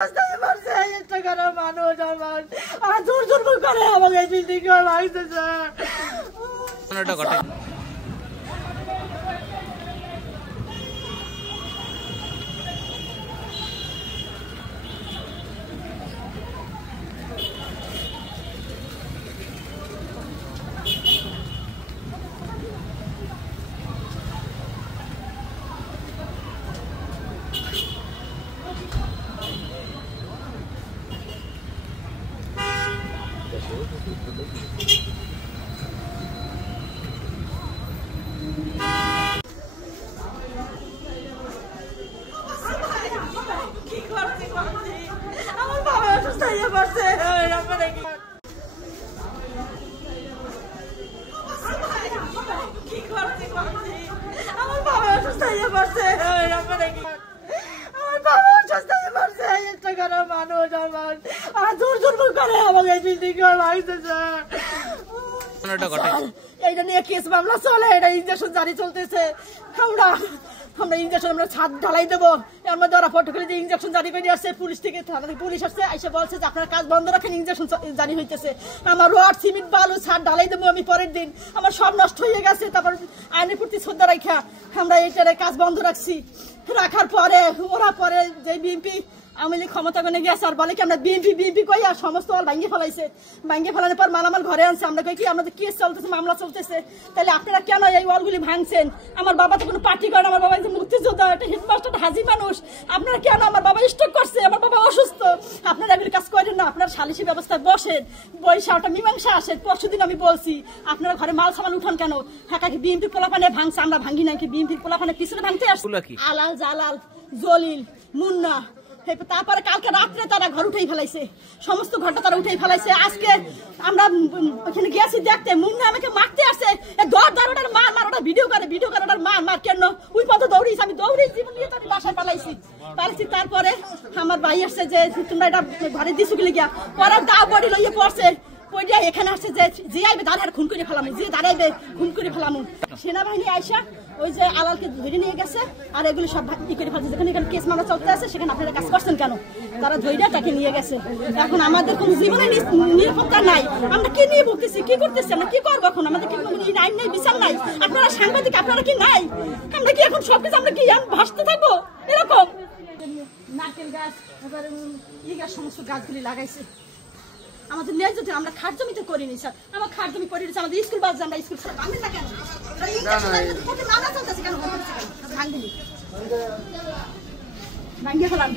মানুষ আমার জোর জোর করে আমাকে বিল্ডিং ভাঙতেছে। আমার বাবা অসুস্থ হয়ে পড়ছে। আমার বাবা অসুস্থ হয়ে পড়ছে। আমার বাবা অসুস্থ হয়ে পড়ছে। একটা করে মানুষ আমার জোর জোর করে আমাকে বিল্ডিং ভাঙতেছে। এইটা নিয়ে কেস মামলা চলে, এটা ইনজেকশন জারি চলতেছে। আমরা ইনজেকশন আমরা ছাদ ঢালাই দেবো, এর মধ্যে ওরা ফটো করে দিয়ে ইনজেকশন জারি করে আসছে। পুলিশ থেকে থানা থেকে পুলিশ আসছে, এসে বলছে যে আপনার কাজ বন্ধ রাখেন, ইনজেকশন জারি হইতেছে। আমার রড সিমেন্ট বালু ছাদ ঢালাই দেবো আমি পরের দিন, আমার সব নষ্ট হয়ে গেছে। তারপর আইনের প্রতি শ্রদ্ধা রাখা আমরা এইটারে কাজ বন্ধ রাখছি। রাখার পরে ওরা পরে যে বিএনপি আওয়ামী লীগ ক্ষমতা গনে গেছে আর বলে কি আমরা বিএনপি কই আর সমস্ত ওয়াল ভাঙিয়ে ফেলাইছে। ভাঙিয়ে ফেলানোর পর মালামাল ঘরে আনছে। আমরা কই কি আমাদের কেস চলতেছে, মামলা চলতেছে, তাহলে আপনারা কেন এই ওয়ালগুলি ভাঙছেন? আমার বাবা তো কোনো পার্টি করেন, আমার বাবা মুক্তিযোদ্ধা, একটা হেডমাস্টার হাজি মানুষ। আপনারা কেন? আমার বাবা স্ট্রোক করছে, আমার বাবা অসুস্থ। আপনারা এগুলি কাজ করেন না, আপনারা সালিশি ব্যবস্থায় বসেন, বৈশা ওটা মীমাংসা আসেন। পরশুদিন আমি বলছি আপনারা ঘরে মাল সামান উঠান কেন? ঢাকা কি বিএনপি পোলাপানে ভাঙছে? আমরা ভাঙি নাকি? বিএনপির পোলাপানে পিছনে ভাঙতে আসছে। আলাল জালাল জলিল মুন্না, তারপরে কালকে রাত্রে তারা ঘর উঠেই ফেলাইছে, সমস্ত ঘরটা তারা উঠেই ফেলাইছে। আজকে আমরা ওখানে গিয়েছি দেখতে, মুন্না আমাকে মারতে আসছে, ওটার মার ওটা ভিডিও করে ওটার মার কেন ওই পথে দৌড়িয়েছি। আমি দৌড়িয়ে জীবন নিয়ে আমি বাসায় পালাইছি। তারপরে আমার ভাই আসছে যে তোমরা এটা ঘরে দিছো গেলে গিয়া, পরে দা বডি লইয়ে পড়ছে। এখানে আসছে যে আইবে দাঁড়ায় খুন করে ফেলামু, যে দাঁড়াইবে খুন করে ফেলামু। সেনাবাহিনী আইসা ওই যে আলালকে ধরে নিয়ে গেছে আর এগুলো সব ই করে ফেলছে। যেখানে এখানে কেস মামলা চলতে আছে সেখানে আপনারা কাজ করছেন কেন? তারা ধৈর্য তাকে নিয়ে গেছে। এখন আমাদের কোন জীবনে নিরাপত্তা নাই। আমরা কি নিয়ে ভুগতেছি, কি করতেছি, আমরা কি করবো এখন? আমাদের কি আইন নেই, বিচার নাই? আপনারা সাংবাদিক, আপনারা কি নাই? আমরা কি এখন সবকিছু আমরা কি ভাসতে থাকবো এরকম? নারকেল গাছ এবারে গাছ সমস্ত গাছগুলি লাগাইছে। আমাদের ন্যায্য আমরা খাট জমিতে করিনি স্যার, আমার খাট জমি করে দিচ্ছে। আমাদের স্কুল বাস, আমরা স্কুল ভাঙবেন না কেন? ভাঙিয়ে ফেলাম।